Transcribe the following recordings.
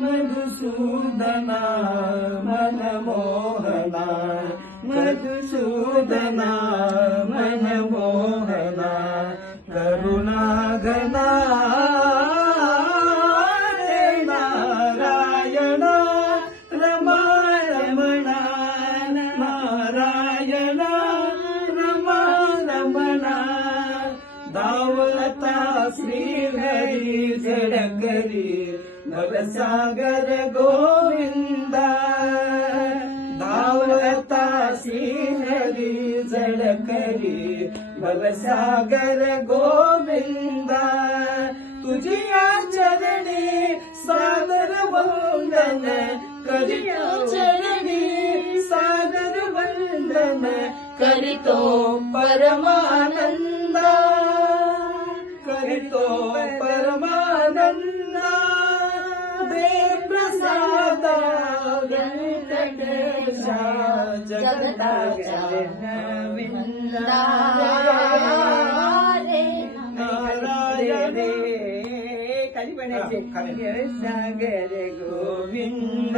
मधुसूदना मनमोहना मधुसूदना मनमोहना मोहदाुणा गदा दावता श्रीहरी जडकरी नवसागर गोविंद दावता श्रीहरी जडकरी नवसागर गोविंद तुझिया चरणी करिया वंदन करितो परमानंद करितो परमानंद दे प्रसाद व्यंकटेश जगदाच्या नारायण खाली म्हणायचे सागर गोविंद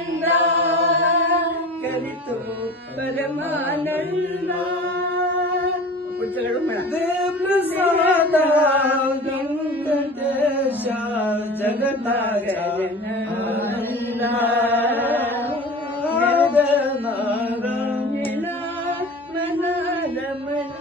ನುಡಿತು ಪರಮಾನಂದ ದೇವಪ್ರಸಾದ ವೆಂಕಟೇಶ ಜಗತ್ತಾಗ ಆನಂದ ಮನ ರಮಣ